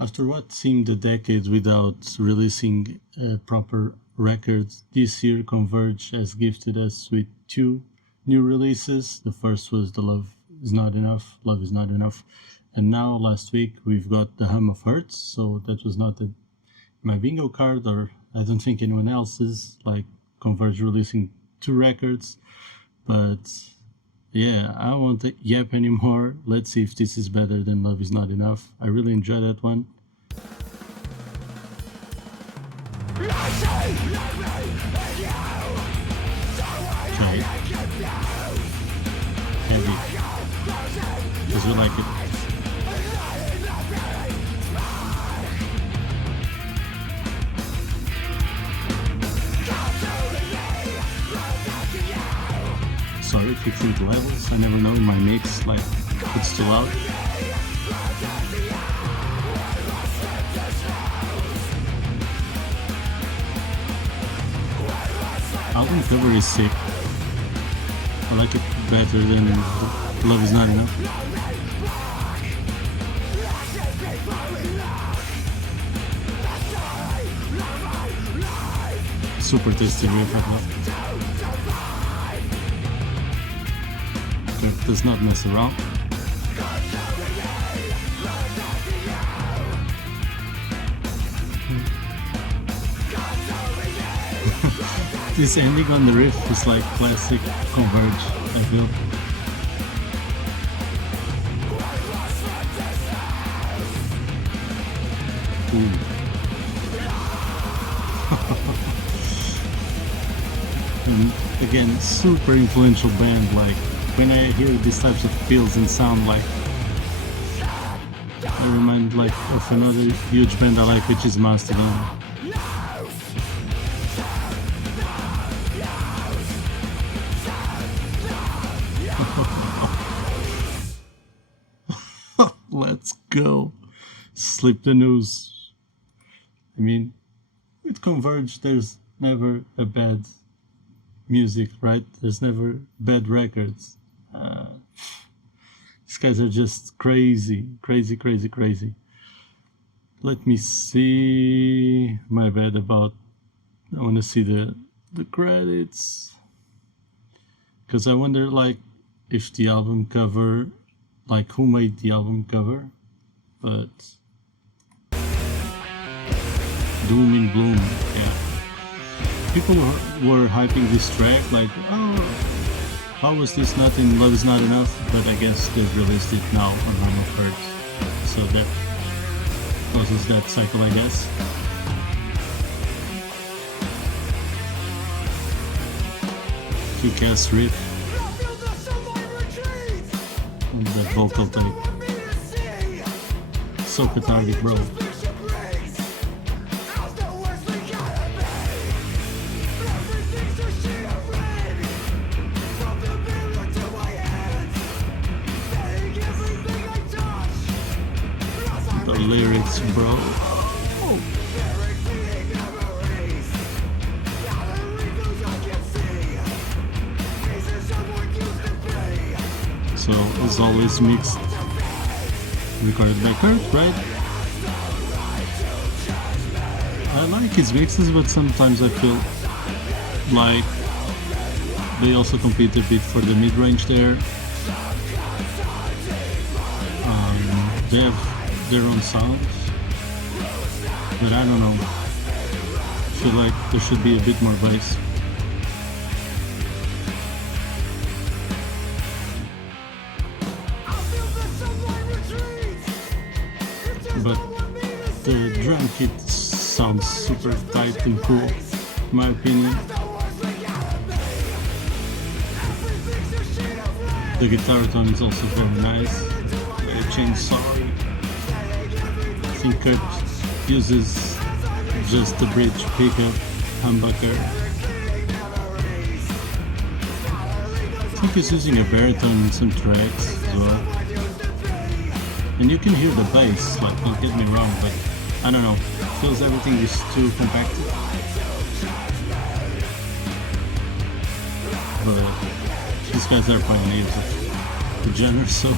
After what seemed a decade without releasing a proper record, this year Converge has gifted us with two new releases. The first was The Love Is Not Enough. And now last week we've got The Hum of Hearts, so that was not my bingo card, or I don't think anyone else's, like Converge releasing two records. But yeah, I won't yap anymore. Let's see if this is better than Love Is Not Enough. I really enjoyed that one. Okay. Heavy. Because we like it. Sorry, fixing the levels. I never know in my mix, like, it's too loud. Album cover is sick. I like it better than Love Is Not Enough. Super tasty riff, I love. It does not mess around. This ending on the riff is like classic Converge, I feel. Ooh. And again, super influential band. Like, when I hear these types of feels and sound, like, I remind like of another huge band I like, which is Mastodon. Let's go. Slip the news. I mean, with Converge, there's never a bad music, right? There's never bad records. These guys are just crazy. Let me see. My bad about. I want to see the credits, because I wonder, like, if the album cover, like, who made the album cover. But Doom and Bloom, yeah. People were hyping this track like, oh, how was this not in Love Is Not Enough? But I guess they've released it now on Hum of Hearts, so that closes that cycle, I guess. Kick-ass riff and that vocal take. So cathartic, bro. The lyrics, bro. Oh. So, as always, mixed, recorded by Kurt, right? I like his mixes, but sometimes I feel like they also compete a bit for the mid-range there. They have their own sounds, but I don't know. I feel like there should be a bit more bass. But the drum kit sounds super tight and cool, in my opinion. The guitar tone is also very nice. Chainsaw. I think Kurt uses just the bridge pickup, humbucker. I think he's using a baritone in some tracks as well. And you can hear the bass, like, don't get me wrong, but I don't know, it feels everything is too compacted. But these guys are pioneers of the genre, so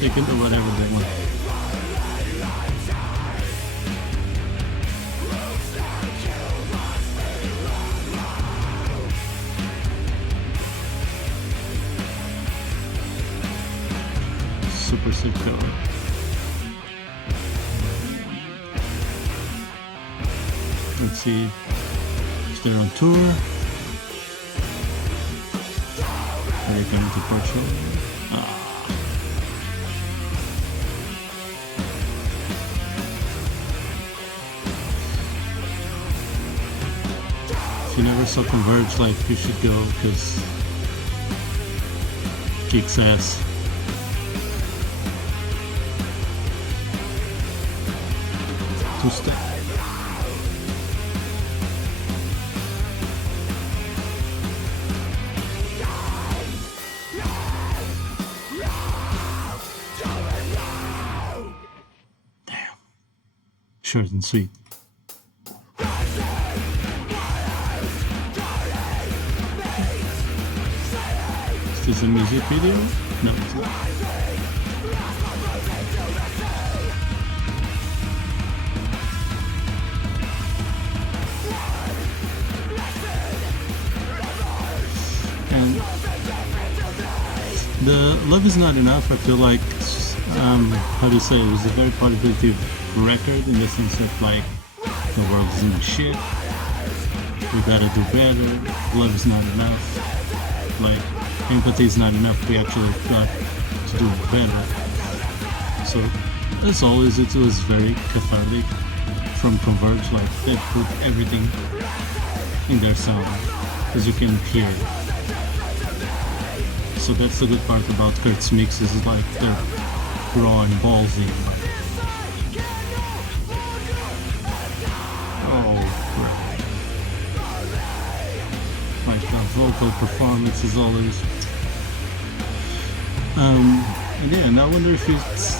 they can do whatever they want. see if they're on tour. Are they coming to Portugal? If you never saw Converge, like, you should go, because kicks ass. Two-step. Damn. Short and sweet. Is this a music video? No, it's not. And the Love Is Not Enough, I feel like, how do you say, it was a very positive record in the sense that, like, the world is in shit, we gotta do better, love is not enough, like, empathy is not enough, we actually got to do better. So, as always, it was very cathartic from Converge, like, they put everything in their sound, as you can hear it. So that's the good part about Kurt's mixes, is like they're raw and ballsy. Oh, like the vocal performance is always. And yeah, and I wonder if it's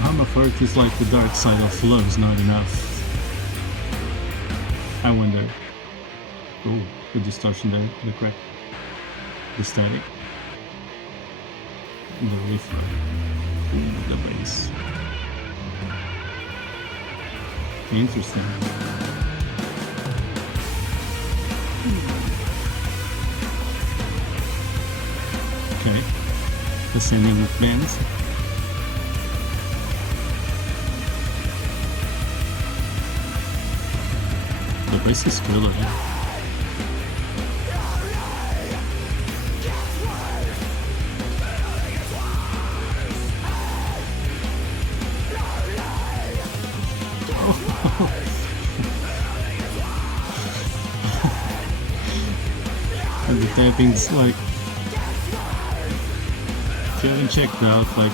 Hum of Earth is like the dark side of Love's Not Enough. I wonder. Oh, the distortion there, the crack, the static. The riff, the bass. Interesting. Okay, ascending with bands. The bass is killer. And the tapping's like, if you haven't checked out, like,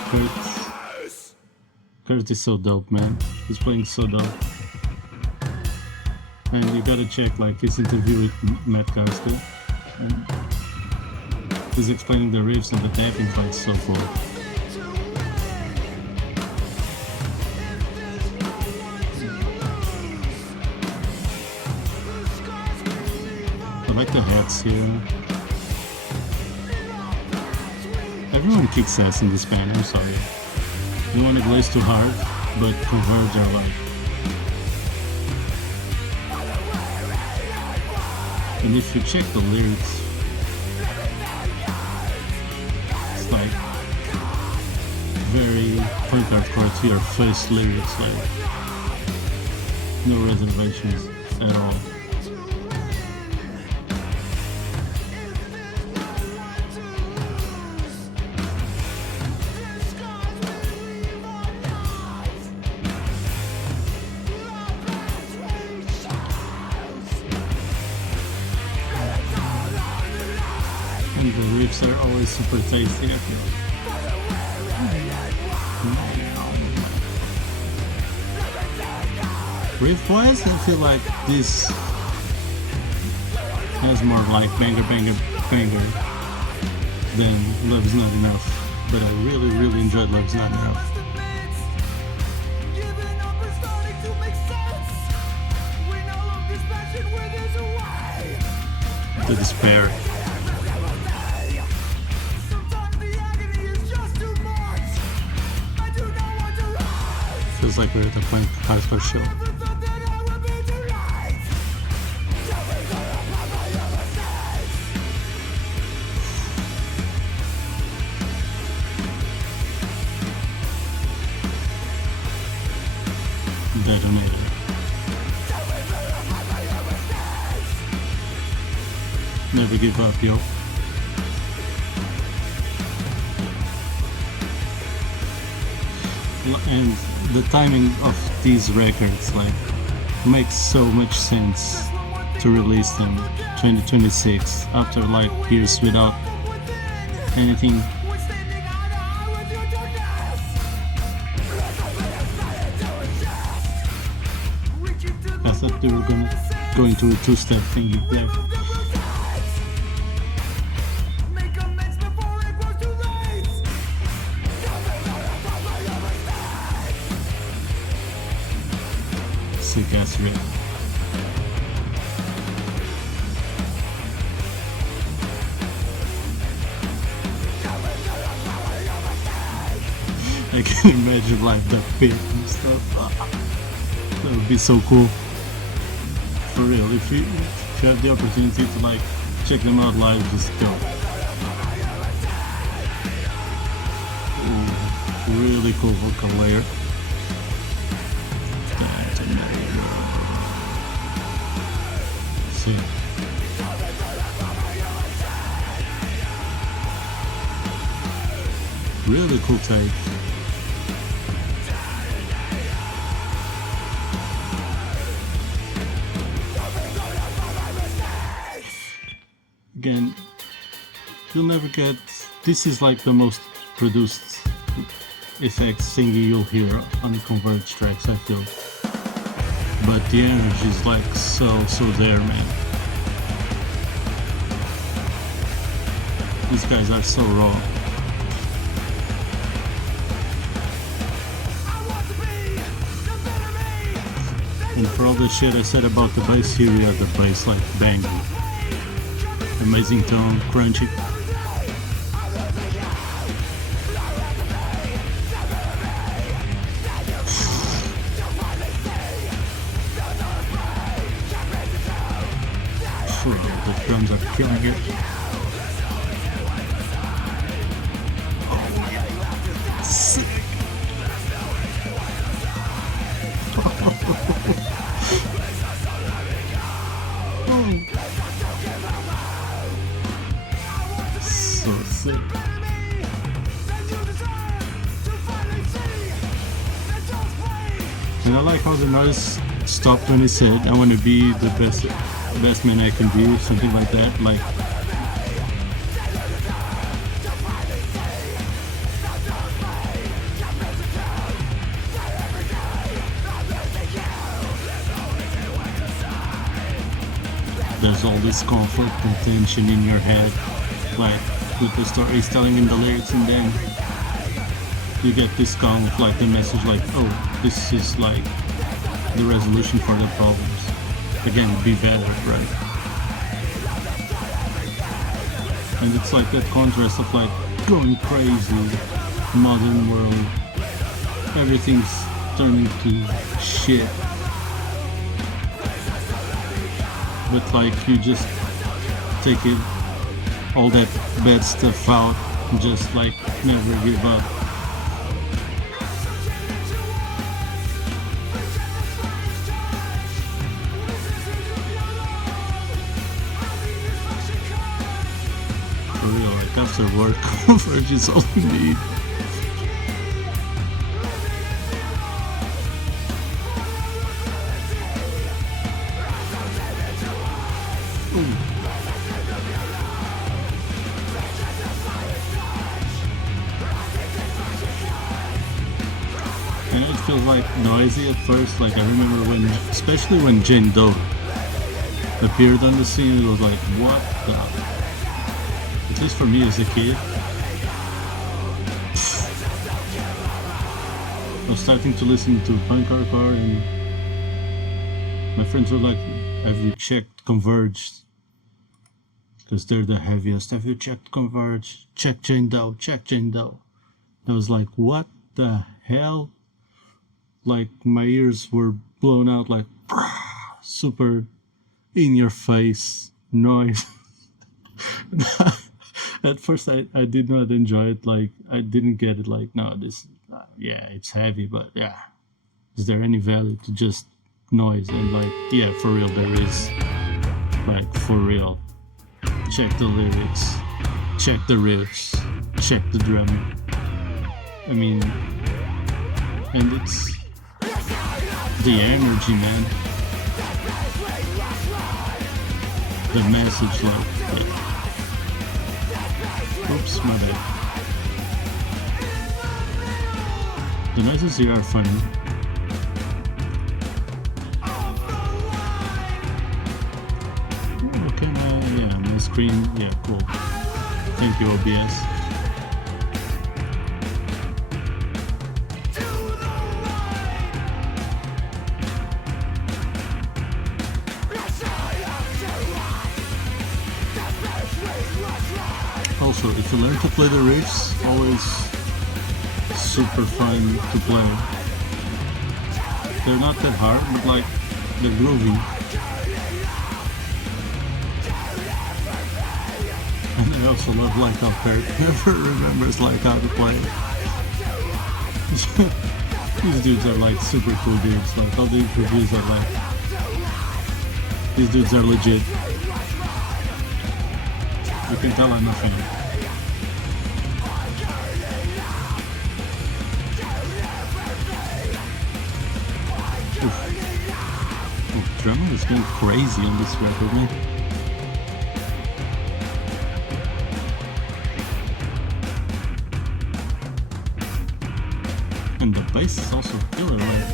Kurt is so dope, man. He's playing so dope. And you gotta check, like, his interview with Matt Karska, and he's explaining the riffs and the tapping's like so cool. I like the hats here. Everyone kicks ass in this band, I'm sorry. I don't want to glaze too hard, but Converge are like... And if you check the lyrics, it's like very punk hardcore to your face lyrics, like no reservations at all. And the riffs are always super tasty, I feel. Riff-wise, I feel like this has more like banger, banger, banger than Love Is Not Enough. But I really, really enjoyed Love Is Not Enough. The despair. Feels like we're at a punk hardcore show. Detonator. Never give up, yo. And the timing of these records like makes so much sense to release them 2026 after like years without anything. I thought they were gonna go into a two-step thingy there. Sick ass rip. I can imagine like the pit and stuff. That would be so cool. For real, if you have the opportunity to like check them out live, just go. Ooh, really cool vocal layer. See. Really cool take. Again, you'll never get. This is like the most produced effects thingy you'll hear on the Converge tracks, I feel. But the energy is like so there, man. These guys are so raw. And for all the shit I said about the bass, here we have the bass like banging. Amazing tone, crunchy. The drums are killing it. Sick. So sick. And I like how the noise stopped when he said, "I want to be the best man I can be," or something like that. Like, there's all this conflict and tension in your head, like with the story he's telling in the lyrics, and then you get this calm of like the message, like, oh, this is like the resolution for the problems. Again, be better, right? And it's like that contrast of like going crazy, modern world, everything's turning to shit. But like you just take it, all that bad stuff out, and just like never give up. For real, like after work, Converge is all you need. And it feels like noisy at first. Like I remember when, especially when Jane Doe appeared on the scene, it was like, what the? At least for me as a kid, I was starting to listen to punk hardcore, and my friends were like, "Have you checked Converge? Because they're the heaviest. Have you checked Converge? Check Jane Doe. Check Jane Doe." I was like, "What the hell?" Like my ears were blown out, like super in your face noise. At first I did not enjoy it, like I didn't get it, like, no, this yeah, it's heavy, but yeah, is there any value to just noise? And like, yeah, for real there is, like, for real Check the lyrics, check the riffs, check the drum. I mean, and it's the energy, man. The message, like, yeah. Oops, my bad. The noises here are funny. Okay, yeah, my screen, yeah, cool. Thank you, OBS. Also, if you learn to play the riffs, always super fun to play. They're not that hard, but like, they're groovy. And I also love like how Kurt never remembers like how to play. These dudes are like super cool dudes, like all the interviews are like, these dudes are legit. You can tell I'm a fan. Drummer is going crazy on this record, man. And the bass is also killer, right?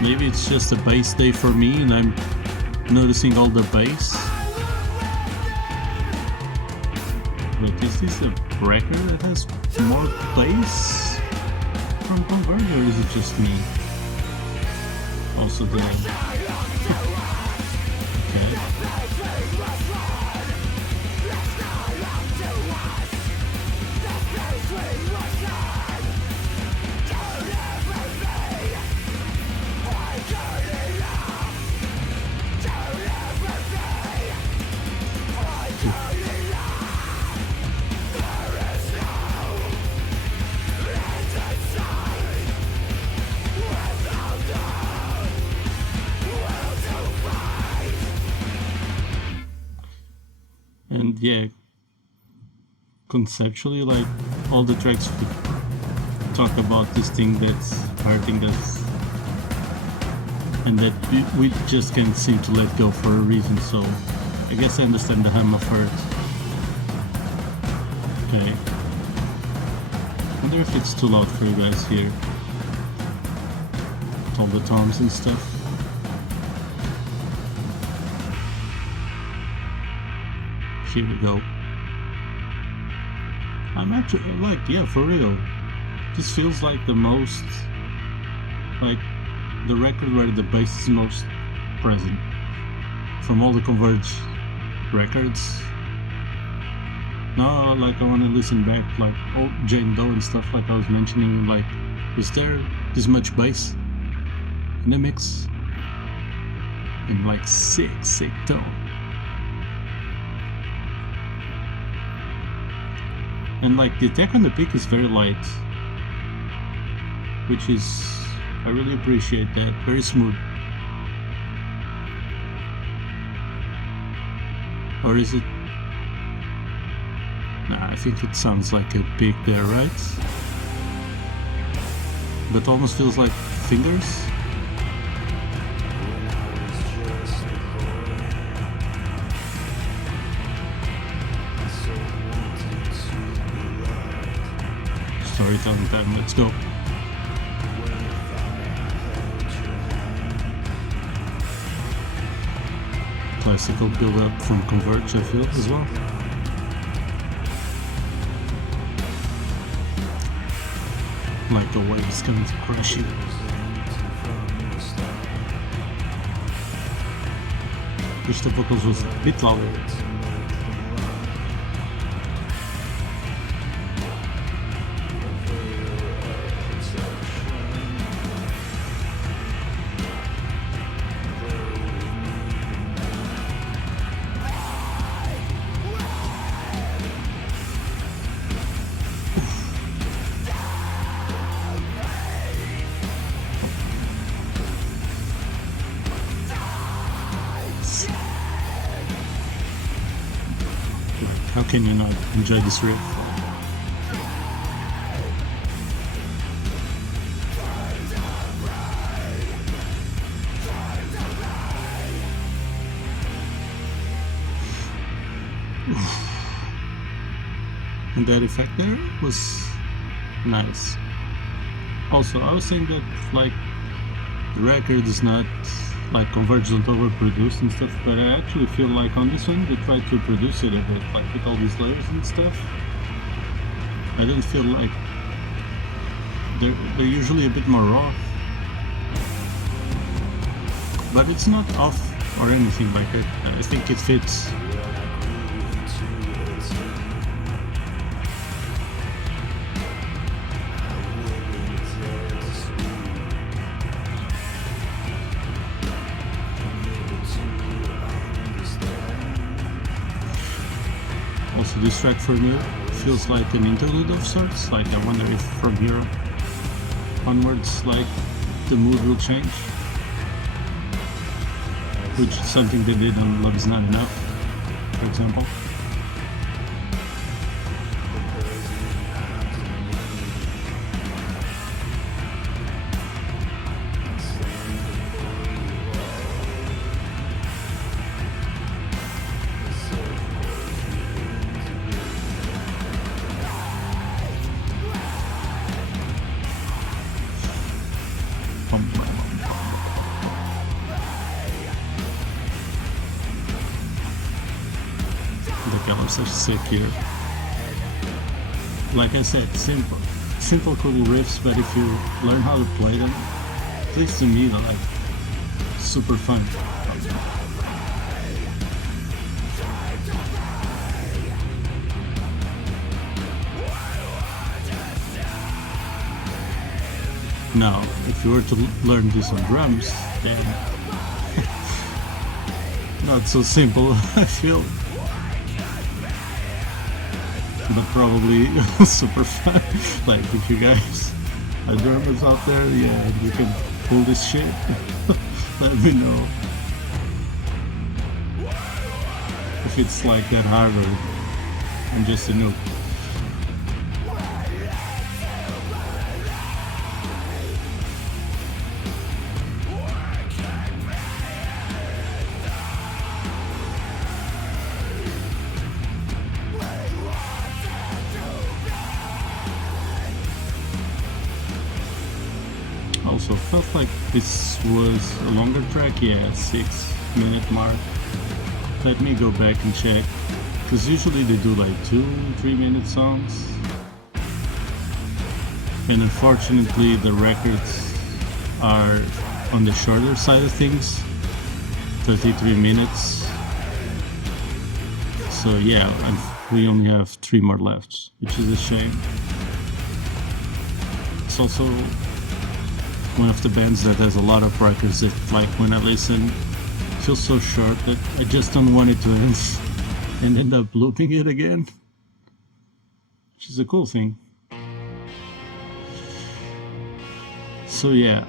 Maybe it's just a bass day for me and I'm noticing all the bass. But is this a record that has more bass from Converge, or is it just me? Also the... okay. And yeah, conceptually, like, all the tracks talk about this thing that's hurting us and that we just can't seem to let go for a reason, so I guess I understand the hum of hurt. Okay. I wonder if it's too loud for you guys here. With all the toms and stuff. Here we go. I'm actually, like, yeah, for real. This feels like the most, like, the record where the bass is most present. From all the Converge records. Now, like, I want to listen back, like, old Jane Doe and stuff, like I was mentioning, like, is there this much bass in the mix? And, like, sick tone. And like the attack on the pick is very light, which is, I really appreciate that, very smooth. Or is it? Nah, I think it sounds like a pick there, right? But almost feels like fingers. Storytelling time, let's go. Classical build up from Converge, I feel, as well. Like the waves coming to crush you. Wish the vocals was a bit louder. can you not enjoy this riff? And that effect there was nice. Also, I was saying that like the record is not like Converge don't overproduce and stuff, but I actually feel like on this one they tried to produce it a bit, like with all these layers and stuff. I don't feel like they're usually a bit more raw, but it's not off or anything like it. I think it fits. Also, this track for me feels like an interlude of sorts. Like I wonder if from here onwards, like the mood will change, which is something they did on Love Is Not Enough, for example. The colors are sick here. Like I said, simple cool riffs, but if you learn how to play them, at least to me, they're like super fun. Now, if you were to learn this on drums, then not so simple, I feel, but probably super fun. Like if you guys are drummers out there, yeah, you can pull this shit, let me know if it's like that hard or I'm just a noob. Also felt like this was a longer track, yeah, 6-minute mark. Let me go back and check, because usually they do like 2-3 minute songs, and unfortunately the records are on the shorter side of things, 33 minutes. So yeah, we only have 3 more left, which is a shame. It's also one of the bands that has a lot of records that, like, when I listen, feels so short that I just don't want it to end and end up looping it again, which is a cool thing. So yeah,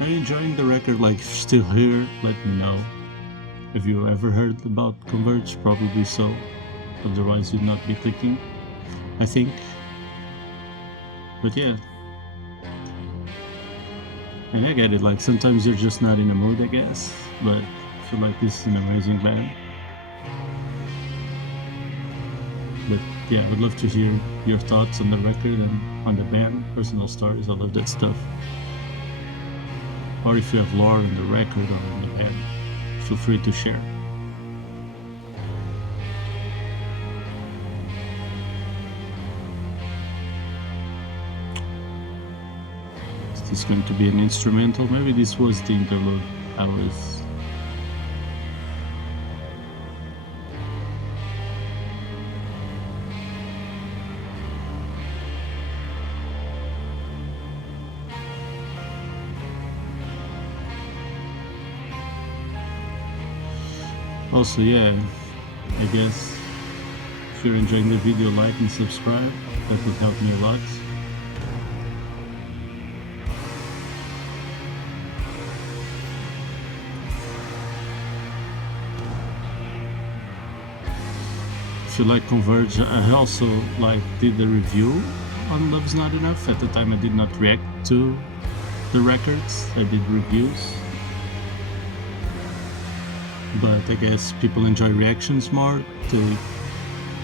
are you enjoying the record? Like, if you're still here, let me know. Have you ever heard about Converge? Probably so. Otherwise you'd not be clicking, I think. But yeah, and I get it, like sometimes you're just not in a mood, I guess, but I feel like this is an amazing band. But yeah, I would love to hear your thoughts on the record and on the band, personal stories. I love that stuff. Or if you have lore on the record or in the band, feel free to share. Is going to be an instrumental? Maybe this was the interlude. I was... Also, yeah, I guess if you're enjoying the video, like and subscribe. That would help me a lot. if you like Converge, I also like did a review on Love's Not Enough. At the time, I did not react to the records. I did reviews, but I guess people enjoy reactions more. They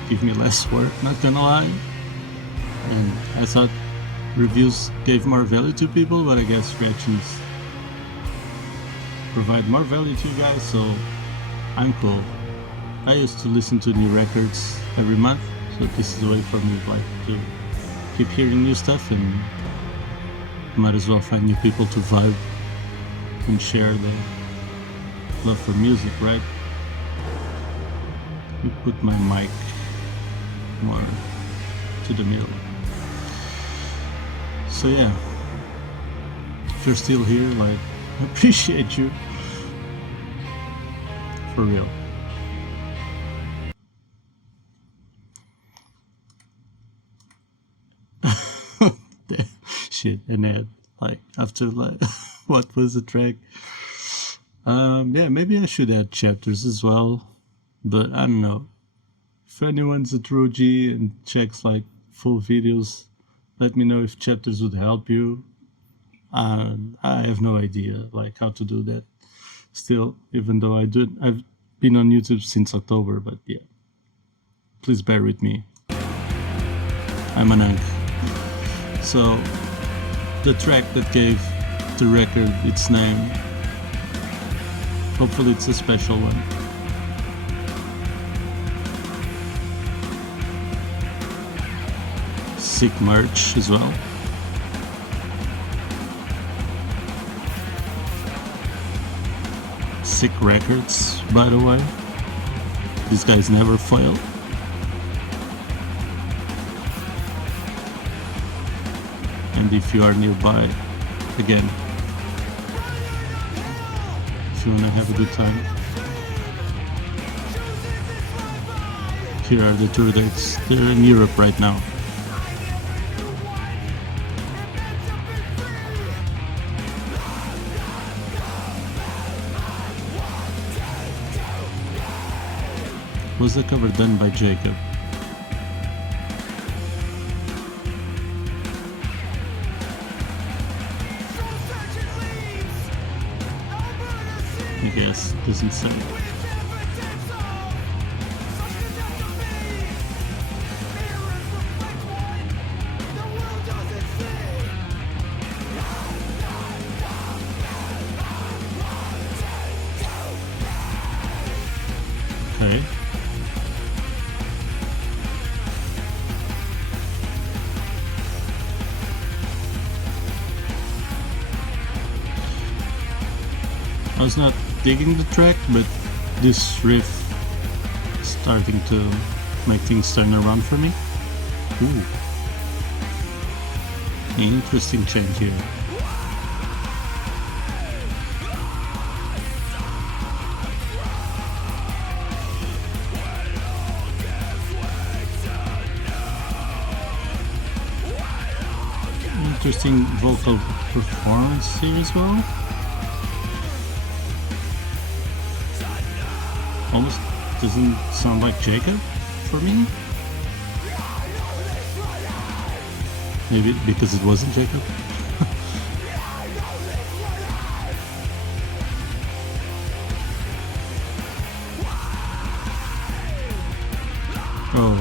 give me less work, not gonna lie. And I thought reviews gave more value to people, but I guess reactions provide more value to you guys, so I'm cool. I used to listen to new records every month, so this is a way for me like to keep hearing new stuff, and might as well find new people to vibe and share the love for music, right? Let me put my mic more to the middle. So yeah, if you're still here, like, I appreciate you. For real. Shit, and then like after like what was the track? Yeah, maybe I should add chapters as well, but I don't know. If anyone's a true G and checks like full videos, let me know if chapters would help you. I have no idea like how to do that. Still, even though I've been on YouTube since October, but yeah, please bear with me. I'm an unk. So, the track that gave the record its name, hopefully it's a special one. Sick merch as well. Sick records, by the way. These guys never fail. And if you are nearby, again, if you wanna have a good time, here are the tour dates. They're in Europe right now. Was the cover done by Jacob? I guess it doesn't say. Okay. I was not digging the track, but this riff is starting to make things turn around for me. Ooh. Interesting change here. Interesting vocal performance here as well. Almost doesn't sound like Jacob for me. Maybe because it wasn't Jacob. Oh,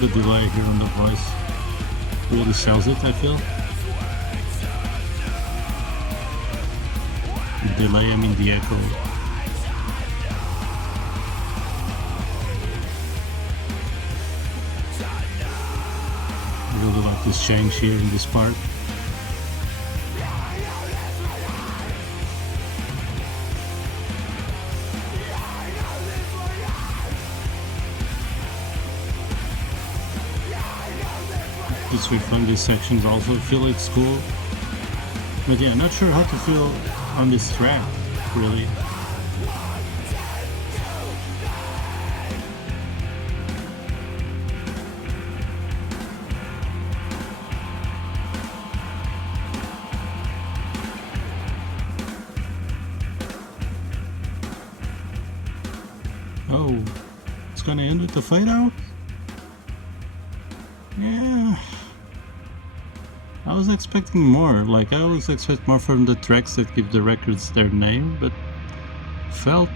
the delay here on the voice really sells it, I feel. The delay, I mean the echo. I really like this change here in this part. This riff on these sections also feel it's cool. But yeah, not sure how to feel on this track, really. Oh, it's gonna end with the fight out? Yeah. I was expecting more. Like, I always expect more from the tracks that give the records their name, but felt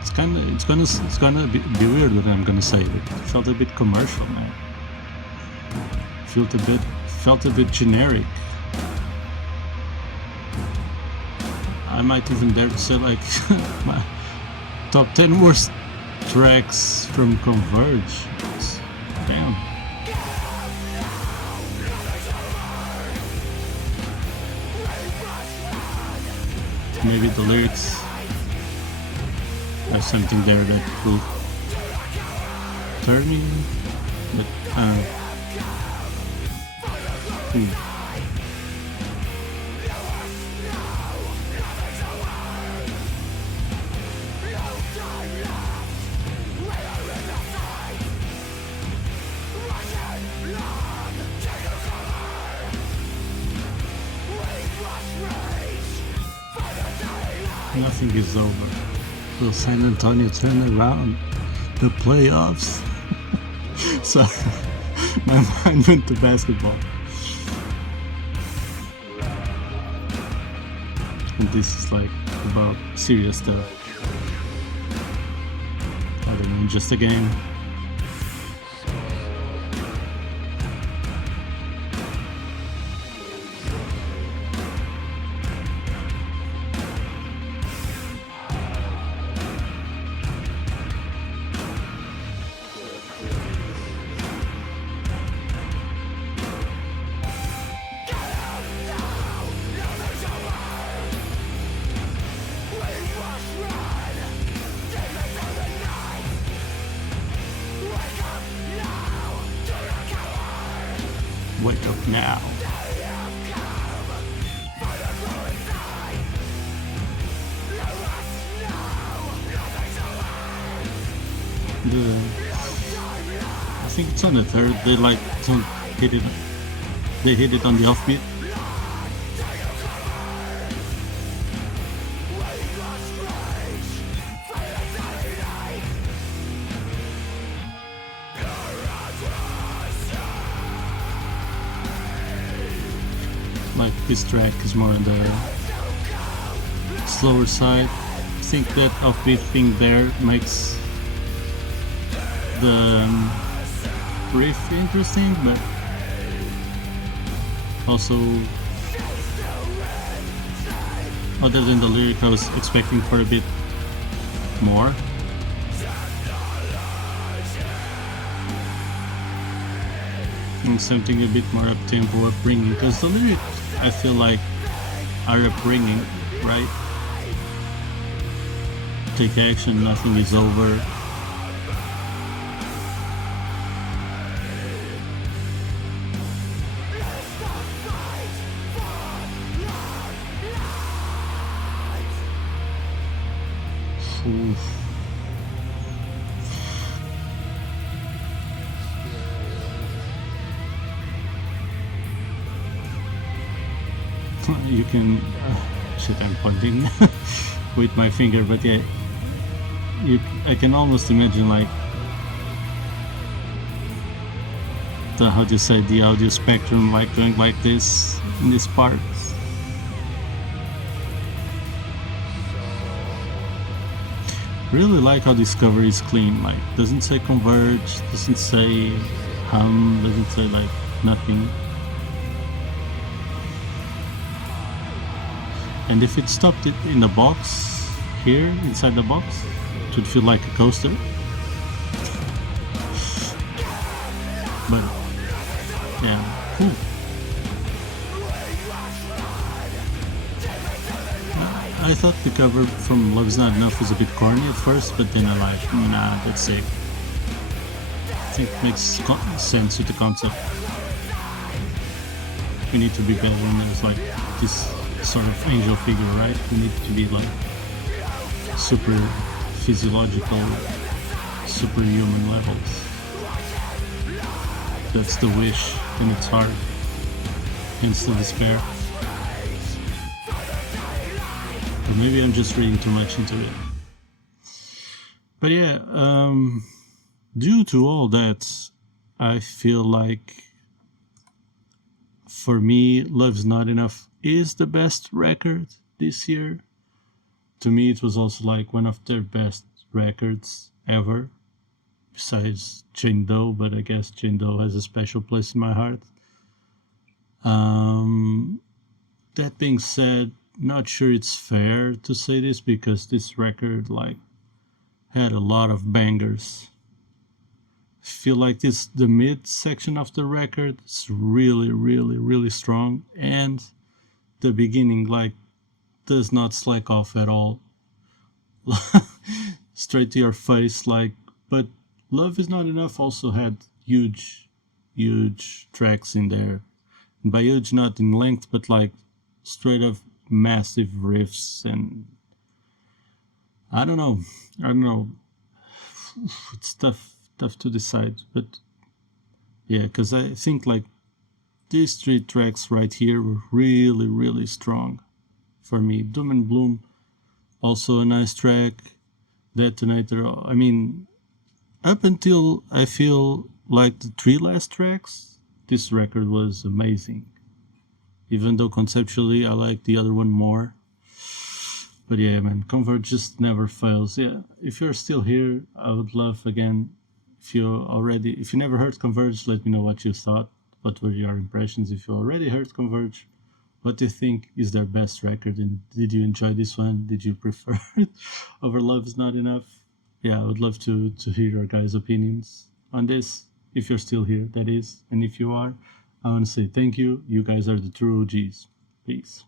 it's gonna be weird what I'm gonna say, but it felt a bit commercial, man. Felt a bit generic. I might even dare to say, like, my top 10 worst tracks from Converge. Damn. Maybe the lyrics have something there that will turn me, but nothing is over. Will San Antonio turn around the playoffs? So my mind went to basketball. And this is like about serious stuff. I don't know, just a game. Wake up now. I think it's on the third. They like don't hit it. They hit it on the offbeat. Like this track is more on the slower side. I think that offbeat thing there makes the riff interesting, but also other than the lyric I was expecting for a bit more. And something a bit more up-tempo, upbringing, because the lyrics I feel like are upbringing, right? Take action, nothing is over. Oof. You can shit, I'm pointing with my finger, but yeah, I can almost imagine like the, how do you say, the audio spectrum like going like this in this part. Really like how this cover is clean, like doesn't say Converge, doesn't say hum, doesn't say like nothing. And if it stopped it in the box, here, inside the box, it would feel like a coaster. But, yeah, cool. I thought the cover from Love's Not Enough was a bit corny at first, but then I like, nah, that's sick. I think it makes sense with the concept. We need to be better when there's like this sort of angel figure, right? We need to be like super physiological, superhuman levels. That's the wish, and it's hard. Hence the despair. Or maybe I'm just reading too much into it. But yeah, due to all that, I feel like for me, Love's Not Enough is the best record this year. To me, it was also like one of their best records ever, besides Jane Doe, but I guess Jane Doe has a special place in my heart. Um, that being said, not sure it's fair to say this because this record like had a lot of bangers. Feel like this the mid section of the record is really strong, and the beginning like does not slack off at all. Straight to your face like, but Love Is Not Enough also had huge tracks in there, and by huge not in length but like straight up massive riffs. And I don't know, it's tough to decide, but yeah, because I think like these three tracks right here were really strong for me. Doom and Bloom, also a nice track. Detonator, I mean, up until I feel like the three last tracks, this record was amazing. Even though conceptually I like the other one more. But yeah, man, Converge just never fails. Yeah, if you're still here, I would love again. If you never heard Converge, let me know what you thought. What were your impressions? If you already heard Converge, what do you think is their best record? And did you enjoy this one? Did you prefer it over Love Is Not Enough? Yeah, I would love to hear your guys' opinions on this. If you're still here, that is. And if you are, I want to say thank you. You guys are the true OGs. Peace.